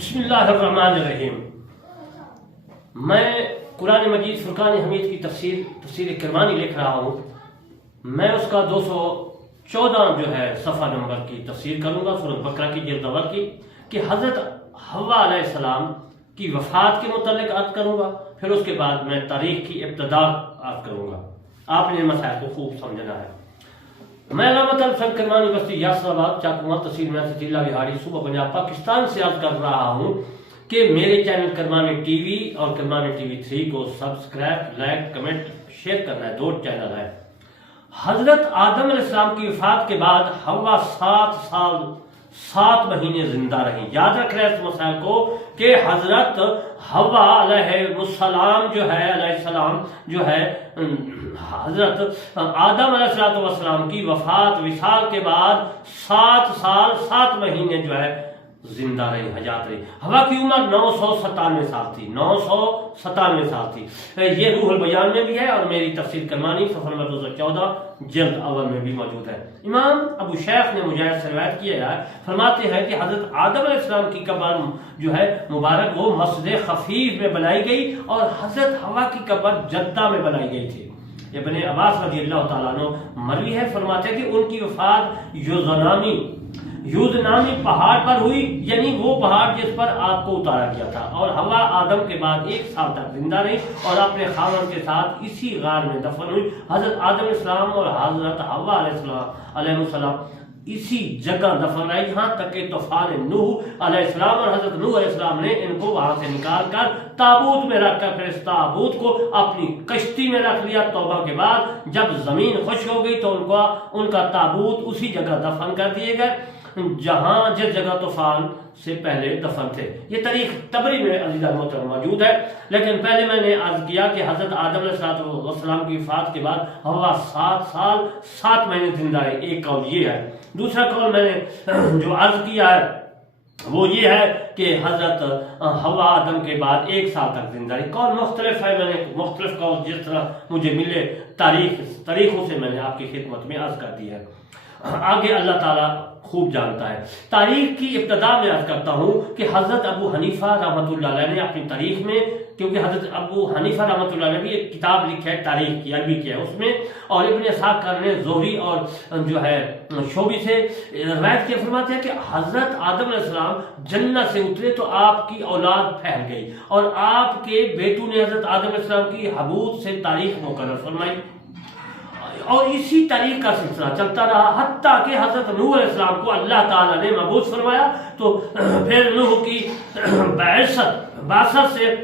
بسم اللہ الرحمن الرحیم۔ میں قرآن مجید فرقان حمید کی تفسیر کرمانی لکھ رہا ہوں۔ میں اس کا 214 جو ہے صفحہ نمبر کی تفسیر کروں گا، سورۃ بقرہ کی جلد اول کی، کہ حضرت حوا علیہ السلام کی وفات کے متعلق عرض کروں گا، پھر اس کے بعد میں تاریخ کی ابتدا عرض کروں گا۔ آپ نے مسائل کو خوب سمجھنا ہے۔ میں علامت الفن کرمانی بستی یاسر آباد چاکواں تحصیل میں ضلع بہاری صوبہ پنجاب پاکستان سے عرض کر رہا ہوں کہ میرے چینل کرمانی ٹی وی اور کرمانی ٹی وی 3 کو سبسکرائب، لائک، کمنٹ، شیئر کرنا ہے۔ 2 چینل ہے۔ حضرت آدم علیہ السلام کی وفات کے بعد حوا 7 سال 7 مہینے زندہ رہی۔ یاد رکھ رہے اس مسائل کو کہ حضرت حوا علیہ السلام جو ہے حضرت آدم علیہ السلام کی وفات وصال کے بعد 7 سال 7 مہینے جو ہے زندہ رہی، حیات رہی۔ حوا کی عمر 997 سال تھی، 997 سال تھی۔ یہ روح البیان میں بھی ہے اور میری تفسیر کرمانی صفحہ نمبر 214 جلد اول میں بھی موجود ہے۔ امام ابو شیخ نے مجاہد سے روایت کیا ہے، فرماتے ہیں کہ حضرت آدم علیہ السلام کی قبر جو ہے مبارک وہ مسجد خفیف میں بنائی گئی اور حضرت حوا کی قبر جدہ میں بنائی گئی تھی۔ ابن عباس رضی اللہ تعالیٰ عنہ مروی ہے، فرماتے ہیں کہ ان کی وفات یوزنامی پہاڑ پر ہوئی، یعنی وہ پہاڑ جس پر آپ کو اتارا گیا تھا، اور حوا آدم کے بعد 1 سال تک زندہ رہی اور اپنے خاوند کے ساتھ اسی غار میں دفن ہوئی۔ حضرت آدم علیہ السلام اور حضرت حوا علیہ السلام اسی جگہ دفن رہی، یہاں تک کہ طوفان نوح علیہ السلام اور حضرت نوح علیہ السلام نے ان کو وہاں سے نکال کر تابوت میں رکھ کر پھر اس تابوت کو اپنی کشتی میں رکھ لیا۔ توبہ کے بعد جب زمین خشک ہو گئی تو ان کا تابوت اسی جگہ دفن کر دیے گئے جس جگہ طوفان سے پہلے دفن تھے۔ یہ تاریخ طبری میں عزیزان محترم موجود ہے، لیکن پہلے میں نے عرض کیا کہ حضرت آدم علیہ السلام کی وفات کے بعد حوا 7 سال 7 مہینے زندہ ہے۔ ایک قول یہ ہے۔ دوسرا قول میں نے جو عرض کیا ہے وہ یہ ہے کہ حضرت حوا آدم کے بعد 1 سال تک زندہ رہی۔ قول مختلف ہے، میں نے مختلف قول جس طرح مجھے ملے تاریخوں سے میں نے آپ کی خدمت میں عرض کر دی ہے۔ آگے اللہ تعالیٰ خوب جانتا ہے۔ تاریخ کی ابتدا میں عرض کرتا ہوں کہ حضرت ابو حنیفہ رحمۃ اللہ علیہ نے اپنی تاریخ میں، کیونکہ حضرت ابو حنیفہ رحمۃ اللہ علیہ نے بھی ایک کتاب لکھی ہے تاریخ کی، عربی کی ہے اس میں، اور ابن اسحاق نے زہری اور جو ہے شعبی سے روایت کیا، فرماتے ہیں کہ حضرت آدم علیہ السلام جنت سے اترے تو آپ کی اولاد پھیل گئی اور آپ کے بیٹوں نے حضرت آدم علیہ السلام کی حبوط سے تاریخ مقرر فرمائی، اور اسی تاریخ کا سلسلہ چلتا رہا حتیٰ کہ حضرت نوح علیہ السلام کو اللہ تعالیٰ نے مبعوث فرمایا، تو پھر نوح کی بعثت سے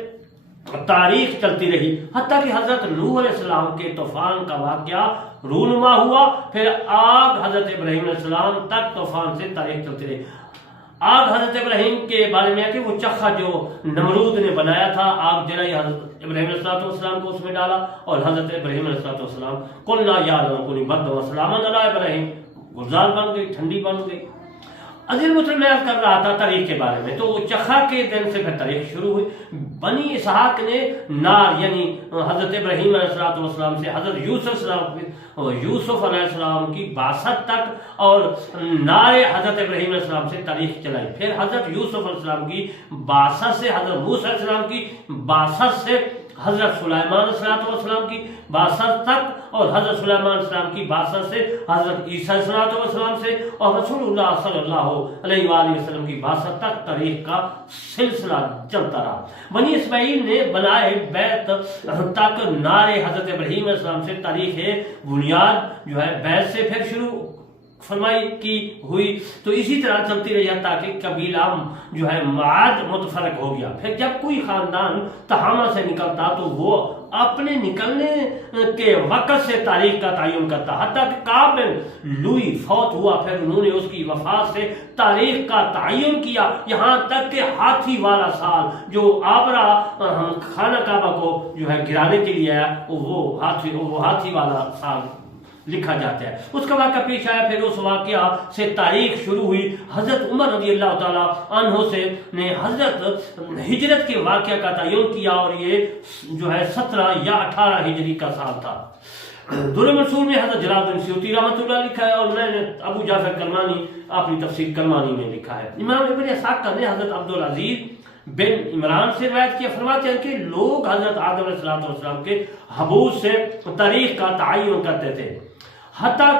تاریخ چلتی رہی حتیٰ کہ حضرت نوح علیہ السلام کے طوفان کا واقعہ رونما ہوا، پھر آگ حضرت ابراہیم علیہ السلام تک طوفان سے تاریخ چلتی رہی۔ آگ حضرت ابراہیم کے بارے میں ہے کہ وہ چرخہ جو نمرود نے بنایا تھا، آگ جلائی، حضرت ابراہیم علیہ السلام کو اس میں ڈالا اور حضرت ابراہیم علیہ السلام قلنا یا نار کونی بردا وسلاما علی ابراہیم، گلزار بن گئی، ٹھنڈی بن گئی۔ عزیز مسلم میں عرض کر رہا تھا تاریخ کے بارے میں، تو وہ چرخہ کے دن سے پھر تاریخ شروع ہوئی۔ بنی اسحاق نے نار یعنی حضرت ابراہیم علیہ السلام سے حضرت یوسف علیہ السلام کی بعثت تک اور نار حضرت ابراہیم علیہ السلام سے تاریخ چلائی، پھر حضرت یوسف علیہ السلام کی بعثت سے حضرت موسیٰ علیہ السلام کی بعثت سے حضرت سلیمان علیہ السلام کی بعثت تک، اور حضرت سلیمان علیہ السلام کی بعثت سے حضرت عیسیٰ علیہ السلام سے اور رسول اللہ صلی اللہ علیہ وآلہ وسلم کی بعثت تک تاریخ کا سلسلہ چلتا رہا۔ بنی اسماعیل نے بنائے بیت تک نار حضرت ابراہیم علیہ السلام سے تاریخ بنیاد جو ہے بیت سے پھر شروع فرمائی کی ہوئی، تو اسی طرح چلتی رہی تاکہ قبیلہ جو ہے معاد متفرق ہو گیا۔ پھر جب کوئی خاندان تہامہ سے نکلتا تو وہ اپنے نکلنے کے وقت سے تاریخ کا تعین کرتا، حتیٰ کہ کعب بن لوئی فوت ہوا، پھر انہوں نے اس کی وفات سے تاریخ کا تعین کیا، یہاں تک کہ ہاتھی والا سال جو آبرا خانہ کعبہ کو جو ہے گرانے کے لیے آیا، وہ ہاتھی والا سال لکھا جاتا ہے۔ اس کا واقعہ پیش آیا، پھر اس واقعہ سے تاریخ شروع ہوئی۔ حضرت عمر رضی اللہ تعالیٰ عنہ سے نے حضرت ہجرت کے واقعہ کا تعین کیا اور یہ جو ہے 17 یا 18 ہجری کا سال تھا۔ در منصور میں حضرت جلال الدین سیوطی رحمۃ اللہ لکھا ہے، اور میں نے ابو جعفر کرمانی اپنی تفسیر کرمانی میں لکھا ہے۔ امام ابن اسحاق نے حضرت عبدالعزیز بن عمران سے روایت کیا، فرماتے ہیں کہ لوگ حضرت آدم علیہ السلام کے حبوس سے تاریخ کا تعین کرتے تھے، حتیٰ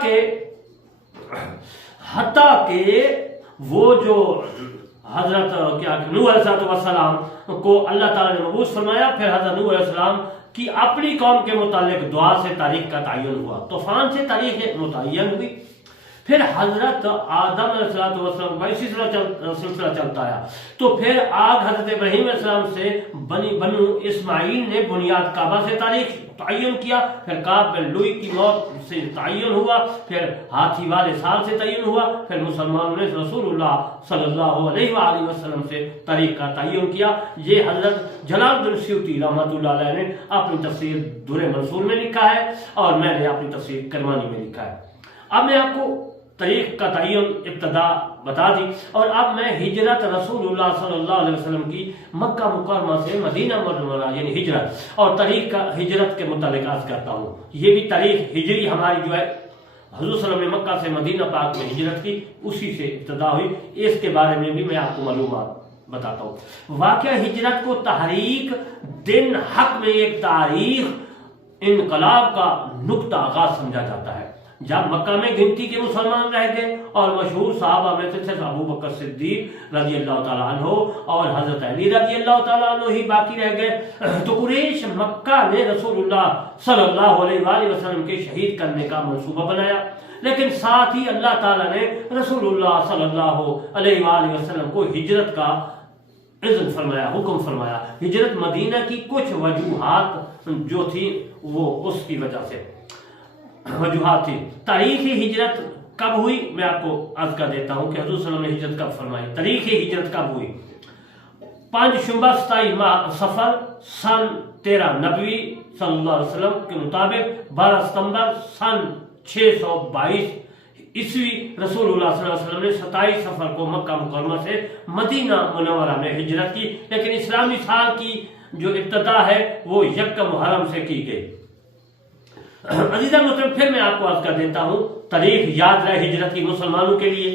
کہ وہ جو حضرت نوح علیہ السلام کو اللہ تعالیٰ نے مبعوث فرمایا، پھر حضرت نوح علیہ السلام کی اپنی قوم کے متعلق دعا سے تاریخ کا تعین ہوا، طوفان سے تاریخ متعین ہوئی۔ پھر حضرت آدم علیہ السلام کا اسی سلسلہ چلتا ہے، تو پھر آگ حضرت ابراہیم علیہ السلام سے بنو اسماعیل نے بنیاد کعبہ سے تاریخ تعین کیا، پھر کعب بن لوئی کی موت سے تعین ہوا، پھر ہاتھی والے سال سے تعین ہوا، پھر مسلمانوں نے رسول اللہ صلی اللہ علیہ وآلہ وسلم سے تاریخ کا تعین کیا۔ یہ حضرت جلال الدین سیوطی رحمۃ اللہ علیہ نے اپنی تفسیر در منصور میں لکھا ہے، اور میں نے اپنی تفسیر کرمانی میں لکھا ہے۔ اب میں آپ کو تاریخ کا تعین ابتدا بتا دی، اور اب میں ہجرت رسول اللہ صلی اللہ علیہ وسلم کی مکہ مکرمہ سے مدینہ منورہ یعنی ہجرت اور تاریخ کا ہجرت کے متعلق عرض کرتا ہوں۔ یہ بھی تاریخ ہجری ہماری جو ہے حضور صلی اللہ علیہ وسلم نے مکہ سے مدینہ پاک میں ہجرت کی، اسی سے ابتدا ہوئی، اس کے بارے میں بھی میں آپ کو معلومات بتاتا ہوں۔ واقعہ ہجرت کو تحریک دن حق میں ایک تاریخ انقلاب کا نقطہ آغاز سمجھا جاتا ہے۔ جب مکہ میں گنتی کے مسلمان رہ گئے اور مشہور صحابہ میں سے صرف ابو بکر صدیق رضی اللہ تعالیٰ عنہ اور حضرت علی رضی اللہ تعالیٰ عنہ ہی باقی رہ گئے، تو قریش مکہ نے رسول اللہ صلی اللہ علیہ وآلہ وسلم کے شہید کرنے کا منصوبہ بنایا، لیکن ساتھ ہی اللہ تعالیٰ نے رسول اللہ صلی اللہ علیہ وآلہ وسلم کو ہجرت کا اذن فرمایا، حکم فرمایا۔ ہجرت مدینہ کی کچھ وجوہات جو تھی وہ اس کی وجہ سے وجوہات تھی۔ تاریخ ہجرت کب ہوئی میں آپ کو عرض کر دیتا ہوں کہ حضور صلی اللہ علیہ وسلم نے ہجرت کب فرمائی۔ تاریخ ہجرت کب ہوئی؟ 5 شعبہ 27 ماہ صفر سن 13 نبوی صلی اللہ علیہ وسلم کے مطابق 12 ستمبر سن 622 عیسوی رسول اللہ صلی اللہ علیہ وسلم نے 27 صفر کو مکہ مکرمہ سے مدینہ منورہ میں ہجرت کی، لیکن اسلامی سال کی جو ابتدا ہے وہ 1 محرم سے کی گئی۔ عزیزان محترم، پھر میں آپ کو عرض کر دیتا ہوں، تاریخ یاد رہے ہجرت کی مسلمانوں کے لیے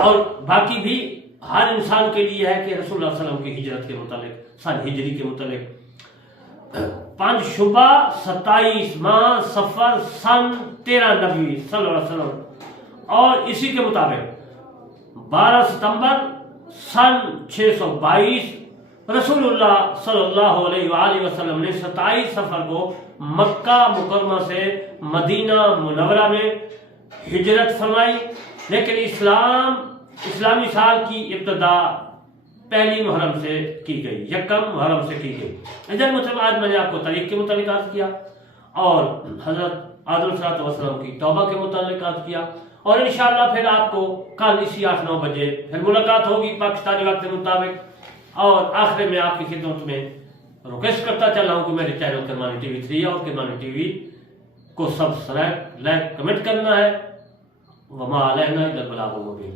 اور باقی بھی ہر انسان کے لیے ہے کہ رسول اللہ صلی اللہ علیہ وسلم کی ہجرت کے متعلق سن ہجری کے متعلق 5 شعبہ 27 ماہ صفر سن 13 نبوی صلی اللہ علیہ وسلم اور اسی کے مطابق 12 ستمبر سن 622 رسول اللہ صلی اللہ علیہ وآلہ وسلم نے 27 صفر کو مکہ مکرمہ سے مدینہ منورہ میں ہجرت فرمائی، لیکن اسلامی سال کی ابتدا 1 محرم سے کی گئی، 1 محرم سے کی گئی۔ ادھر مطلب آج میں نے آپ کو تاریخ کے متعلق عرض کیا اور حضرت آدم صلی اللہ علیہ وسلم کی توبہ کے متعلق عرض کیا، اور انشاءاللہ پھر آپ کو کل اسی 8-9 بجے پھر ملاقات ہوگی پاکستانی وقت کے مطابق۔ اور آخر میں آپ کی خدمت میں ریکویسٹ کرتا چلا ہوں کہ میرے چینل کرمانی ٹی وی 3 اور کرمانی ٹی وی کو سبسکرائب، لائک، کمنٹ کرنا ہے۔ وما علینا الا البلاغ المبین۔